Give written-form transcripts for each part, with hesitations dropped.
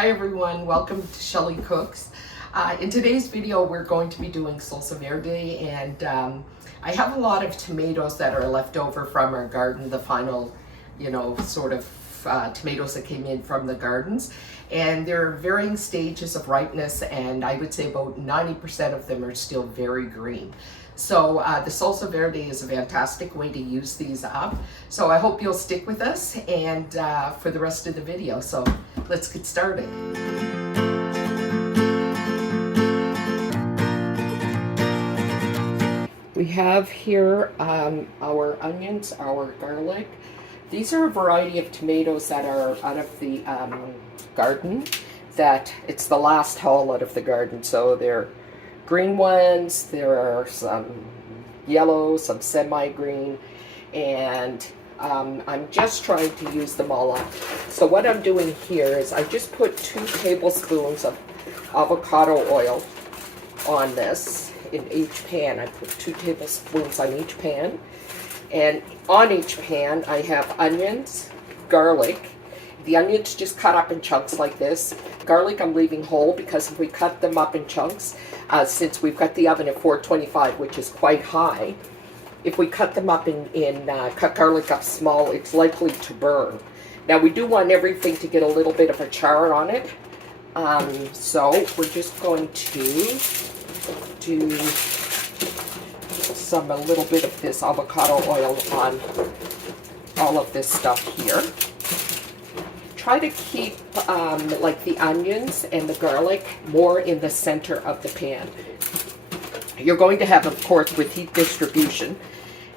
Hi everyone, welcome to Shelly Cooks. In today's video we're going to be doing Salsa Verde, and I have a lot of tomatoes that are left over from our garden, the final, tomatoes that came in from the gardens. And they're varying stages of ripeness, and I would say about 90% of them are still very green. So the Salsa Verde is a fantastic way to use these up. So I hope you'll stick with us and for the rest of the video. So let's get started. We have here our onions, our garlic. These are a variety of tomatoes that are out of the garden. That it's the last haul out of the garden. So they're green ones, there are some yellow, some semi-green, and I'm just trying to use them all up. So what I'm doing here is I just put 2 tablespoons of avocado oil on this in each pan. I put 2 tablespoons on each pan, and on each pan I have onions, garlic. The onions just cut up in chunks like this. Garlic I'm leaving whole because if we cut them up in chunks, since we've got the oven at 425, which is quite high, if we cut them up cut garlic up small, it's likely to burn. Now we do want everything to get a little bit of a char on it. So we're just going to do a little bit of this avocado oil on all of this stuff here. Try to keep like the onions and the garlic more in the center of the pan. You're going to have, of course, with heat distribution,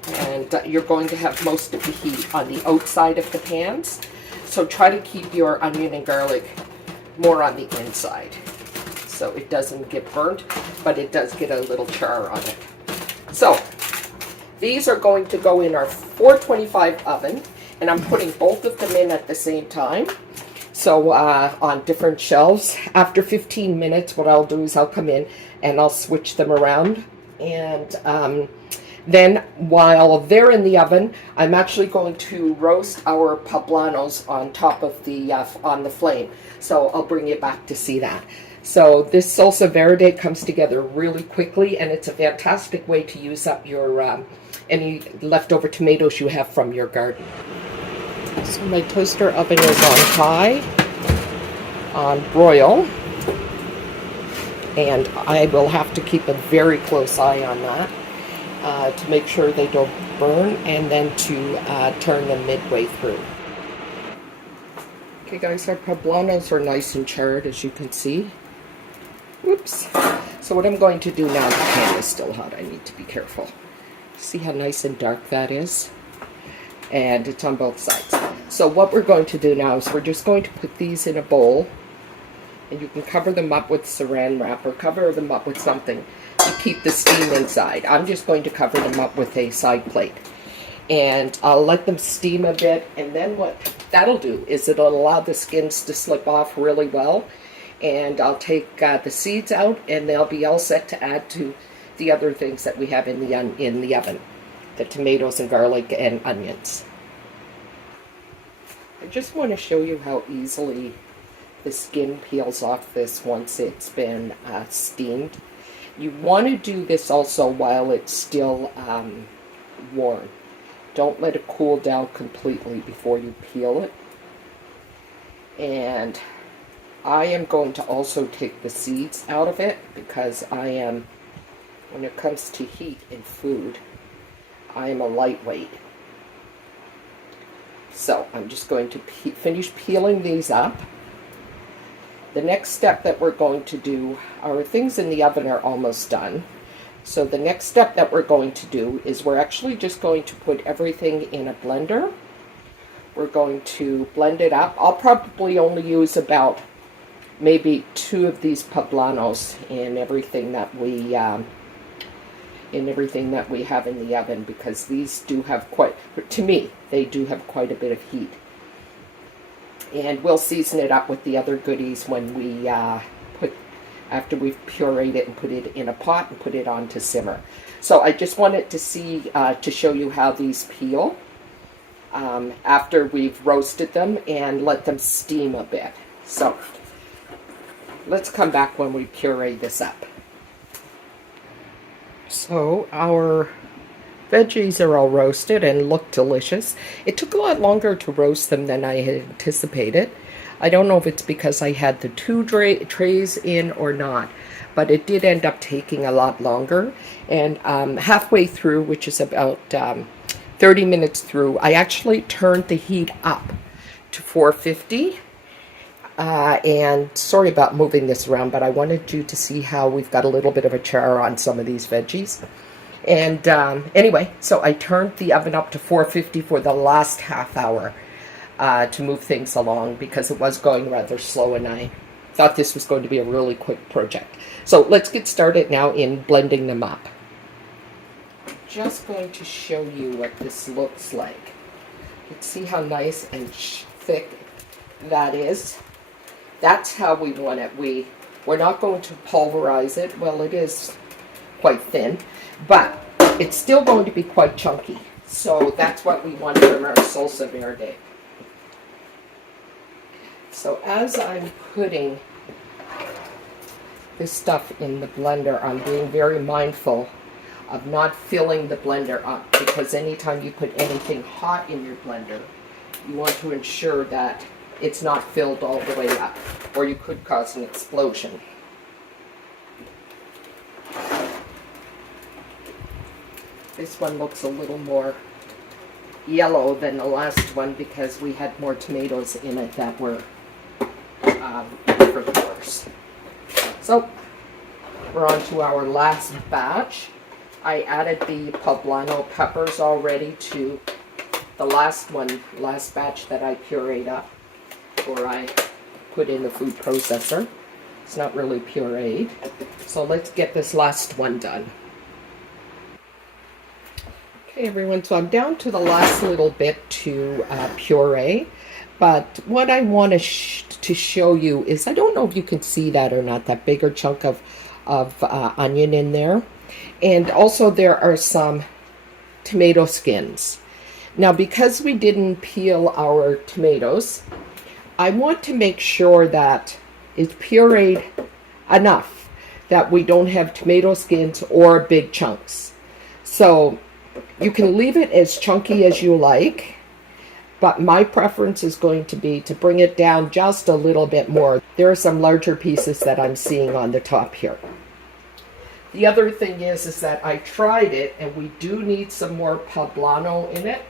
and you're going to have most of the heat on the outside of the pans. So try to keep your onion and garlic more on the inside, so it doesn't get burnt, but it does get a little char on it. So these are going to go in our 425 oven. And I'm putting both of them in at the same time, so on different shelves. After 15 minutes, what I'll do is I'll come in and I'll switch them around. And then while they're in the oven, I'm actually going to roast our poblanos on top of the on the flame. So I'll bring you back to see that. So this Salsa Verde comes together really quickly, and it's a fantastic way to use up your any leftover tomatoes you have from your garden. So my toaster oven is on high, on broil, and I will have to keep a very close eye on that to make sure they don't burn, and then to turn them midway through. Okay guys, our poblanos are nice and charred, as you can see. Whoops. So what I'm going to do now, the pan is still hot, I need to be careful. See how nice and dark that is? And it's on both sides. So what we're going to do now is we're just going to put these in a bowl, and you can cover them up with saran wrap or cover them up with something to keep the steam inside. I'm just going to cover them up with a side plate, and I'll let them steam a bit, and then what that'll do is it'll allow the skins to slip off really well, and I'll take the seeds out, and they'll be all set to add to the other things that we have in the oven, the tomatoes and garlic and onions. I just want to show you how easily the skin peels off this once it's been steamed. You want to do this also while it's still warm. Don't let it cool down completely before you peel it. And I am going to also take the seeds out of it because when it comes to heat in food, I am a lightweight. So I'm just going to finish peeling these up. The next step that we're going to do, our things in the oven are almost done. So the next step that we're going to do is we're actually just going to put everything in a blender. We're going to blend it up. I'll probably only use about maybe 2 of these poblanos in everything that we have in the oven, because these do have to me, they do have quite a bit of heat. And we'll season it up with the other goodies when we after we've pureed it and put it in a pot and put it on to simmer. So I just wanted to show you how these peel after we've roasted them and let them steam a bit. So let's come back when we puree this up. So our veggies are all roasted and look delicious. It took a lot longer to roast them than I had anticipated. I don't know if it's because I had the two trays in or not, but it did end up taking a lot longer. And halfway through, which is about 30 minutes through, I actually turned the heat up to 450. And sorry about moving this around, but I wanted you to see how we've got a little bit of a char on some of these veggies. And anyway, so I turned the oven up to 450 for the last half hour to move things along because it was going rather slow and I thought this was going to be a really quick project. So let's get started now in blending them up. I'm just going to show you what this looks like. You can see how nice and thick that is. That's how we want it. We're not going to pulverize it. Well, it is quite thin, but it's still going to be quite chunky. So that's what we want from our Salsa Verde. So as I'm putting this stuff in the blender, I'm being very mindful of not filling the blender up, because anytime you put anything hot in your blender, you want to ensure that it's not filled all the way up, or you could cause an explosion. This one looks a little more yellow than the last one because we had more tomatoes in it that were different colors. So we're on to our last batch. I added the Poblano Peppers already to the last batch that I pureed up, or I put in the food processor. It's not really pureed. So let's get this last one done. Okay, everyone, so I'm down to the last little bit to puree. But what I want to show you is, I don't know if you can see that or not, that bigger chunk of onion in there. And also there are some tomato skins. Now, because we didn't peel our tomatoes, I want to make sure that it's pureed enough that we don't have tomato skins or big chunks. So you can leave it as chunky as you like, but my preference is going to be to bring it down just a little bit more. There are some larger pieces that I'm seeing on the top here. The other thing is that I tried it, and we do need some more poblano in it.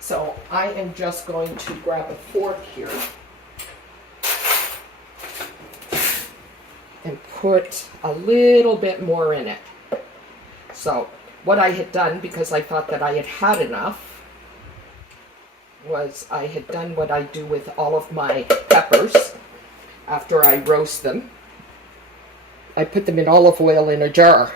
So I am just going to grab a fork here and put a little bit more in it. So what I had done, because I thought that I had had enough, was I had done what I do with all of my peppers after I roast them. I put them in olive oil in a jar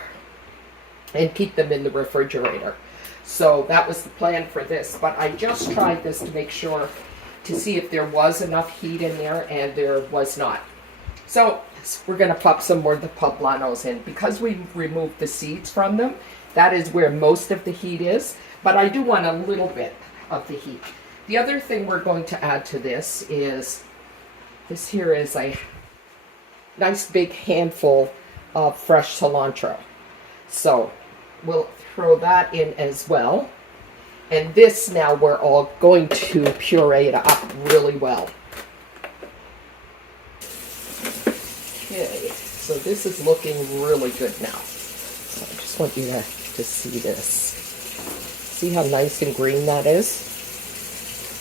and keep them in the refrigerator. So that was the plan for this, but I just tried this to make sure, to see if there was enough heat in there, and there was not. So we're going to pop some more of the poblanos in. Because we removed the seeds from them, that is where most of the heat is, but I do want a little bit of the heat. The other thing we're going to add to this is, this here is a nice big handful of fresh cilantro. So we'll throw that in as well. And this, now we're all going to puree it up really well. Okay, so this is looking really good now. So I just want you to see this. See how nice and green that is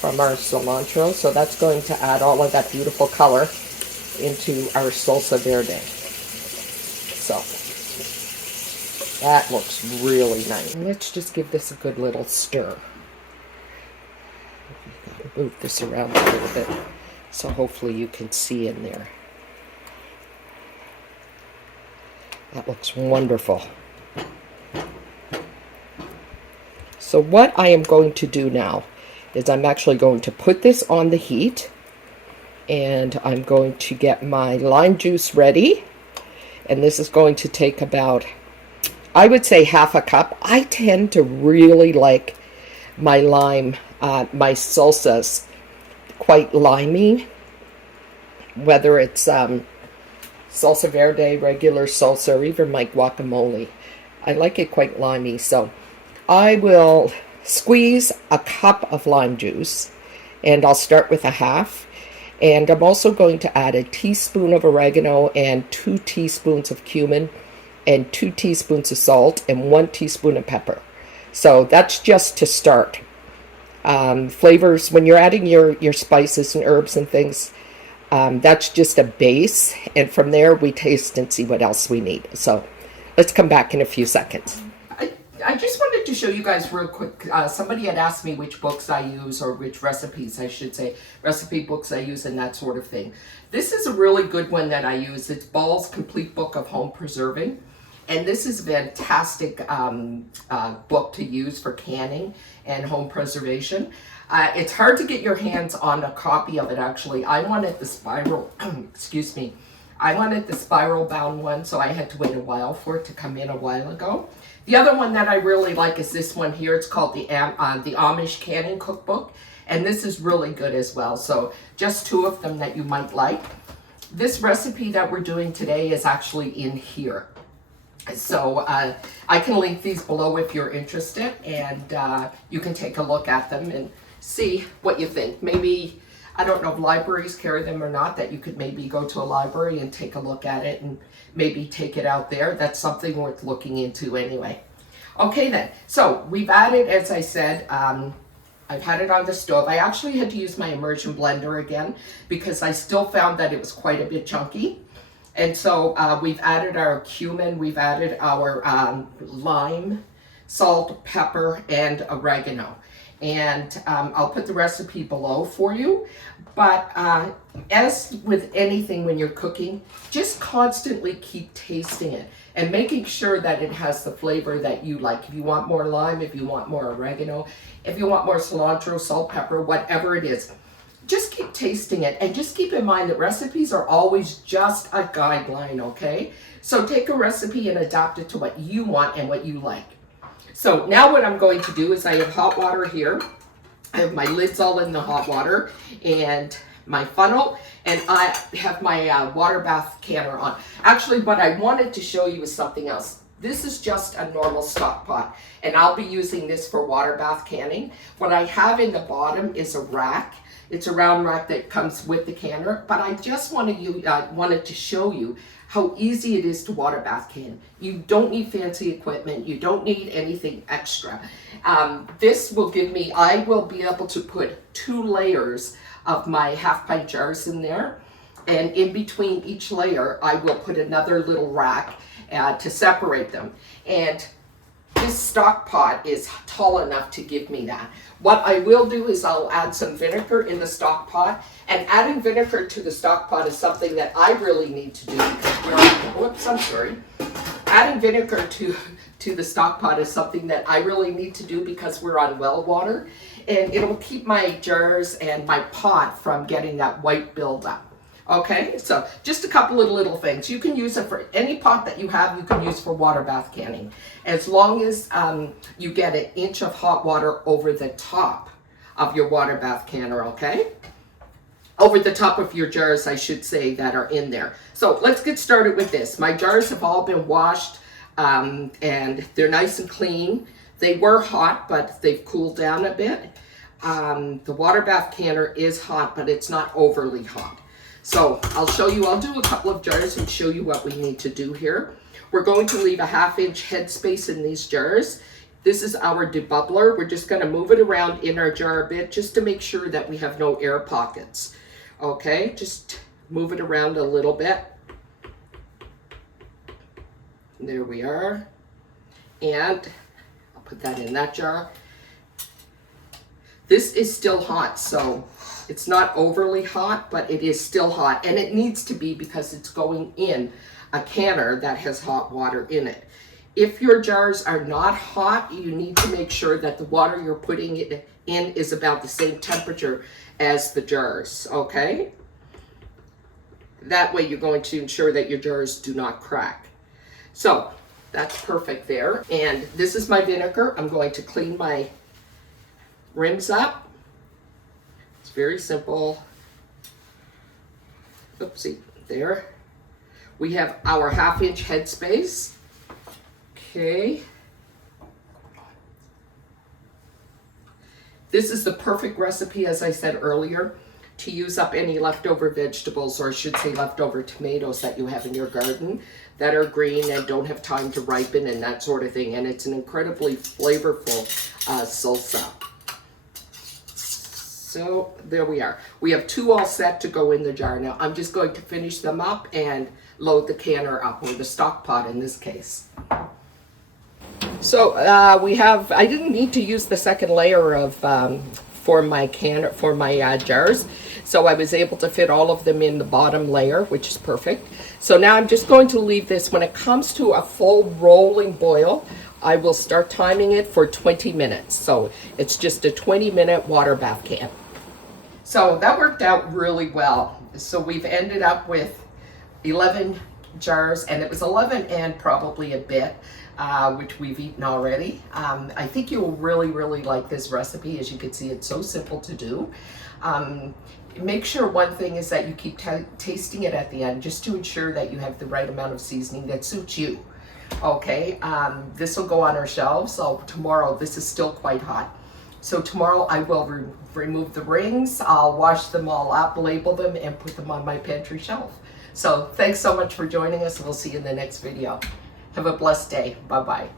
from our cilantro? So that's going to add all of that beautiful color into our Salsa Verde. So that looks really nice. Let's just give this a good little stir. Move this around a little bit so hopefully you can see in there. That looks wonderful. So what I am going to do now is I'm actually going to put this on the heat, and I'm going to get my lime juice ready, and this is going to take about, I would say, half a cup. I tend to really like my lime, my salsas quite limey, whether it's salsa verde, regular salsa, or even my guacamole. I like it quite limey, so I will squeeze a cup of lime juice, and I'll start with a half. And I'm also going to add a teaspoon of oregano and 2 teaspoons of cumin and 2 teaspoons of salt and 1 teaspoon of pepper. So that's just to start. Flavors, when you're adding your spices and herbs and things, that's just a base. And from there, we taste and see what else we need. So let's come back in a few seconds. I just wanted to show you guys real quick. Somebody had asked me which books I use, or which recipes, I should say, recipe books I use and that sort of thing. This is a really good one that I use. It's Ball's Complete Book of Home Preserving. And this is a fantastic book to use for canning and home preservation. It's hard to get your hands on a copy of it, actually. I wanted the spiral, excuse me, I wanted the spiral bound one, so I had to wait a while for it to come in a while ago. The other one that I really like is this one here. It's called the Amish Canning Cookbook, and this is really good as well. So just 2 of them that you might like. This recipe that we're doing today is actually in here. So I can link these below if you're interested, and you can take a look at them and see what you think. Maybe, I don't know if libraries carry them or not, that you could maybe go to a library and take a look at it and maybe take it out there. That's something worth looking into anyway. Okay then, so we've added, as I said, I've had it on the stove. I actually had to use my immersion blender again because I still found that it was quite a bit chunky. And so we've added our cumin, we've added our lime, salt, pepper, and oregano. And I'll put the recipe below for you. But as with anything when you're cooking, just constantly keep tasting it and making sure that it has the flavor that you like. If you want more lime, if you want more oregano, if you want more cilantro, salt, pepper, whatever it is, just keep tasting it. And just keep in mind that recipes are always just a guideline, okay? So take a recipe and adapt it to what you want and what you like. So now what I'm going to do is I have hot water here. I have my lids all in the hot water and my funnel, and I have my water bath canner on. Actually, what I wanted to show you is something else. This is just a normal stock pot, and I'll be using this for water bath canning. What I have in the bottom is a rack. It's a round rack that comes with the canner, but I just wanted to show you how easy it is to water bath can. You don't need fancy equipment. You don't need anything extra. This will give me, I will be able to put 2 layers of my half-pint jars in there. And in between each layer, I will put another little rack to separate them. And this stock pot is tall enough to give me that. What I will do is I'll add some vinegar in the stock pot, and adding vinegar to the stock pot is something that I really need to do because we're on, whoops, I'm sorry. Adding vinegar to the stock pot is something that I really need to do because we're on well water, and it'll keep my jars and my pot from getting that white buildup. Okay, so just a couple of little things. You can use it for any pot that you have, you can use for water bath canning. As long as you get 1 inch of hot water over the top of your water bath canner, okay? Over the top of your jars, I should say, that are in there. So let's get started with this. My jars have all been washed and they're nice and clean. They were hot, but they've cooled down a bit. The water bath canner is hot, but it's not overly hot. So I'll show you, I'll do a couple of jars and show you what we need to do here. We're going to leave a 1/2 inch headspace in these jars. This is our debubbler. We're just going to move it around in our jar a bit just to make sure that we have no air pockets. Okay, just move it around a little bit. There we are. And I'll put that in that jar. This is still hot, so it's not overly hot, but it is still hot, and it needs to be because it's going in a canner that has hot water in it. If your jars are not hot, you need to make sure that the water you're putting it in is about the same temperature as the jars, okay? That way you're going to ensure that your jars do not crack. So that's perfect there. And this is my vinegar. I'm going to clean my rims up. It's very simple. Oopsie, there. We have our 1/2-inch headspace. Okay. This is the perfect recipe, as I said earlier, to use up any leftover vegetables, or I should say leftover tomatoes that you have in your garden that are green and don't have time to ripen and that sort of thing. And it's an incredibly flavorful salsa. So there we are. We have 2 all set to go in the jar. Now I'm just going to finish them up and load the canner up, or the stock pot in this case. So I didn't need to use the second layer of for my jars, so I was able to fit all of them in the bottom layer, which is perfect. So now I'm just going to leave this. When it comes to a full rolling boil, I will start timing it for 20 minutes. So it's just a 20-minute water bath can. So that worked out really well. So we've ended up with 11 jars, and it was 11 and probably a bit, which we've eaten already. I think you'll really like this recipe. As you can see, it's so simple to do. Make sure one thing is that you keep tasting it at the end, just to ensure that you have the right amount of seasoning that suits you. Okay, this will go on our shelves. So tomorrow, this is still quite hot. So tomorrow I will remove the rings. I'll wash them all up, label them, and put them on my pantry shelf. So thanks so much for joining us. We'll see you in the next video. Have a blessed day. Bye-bye.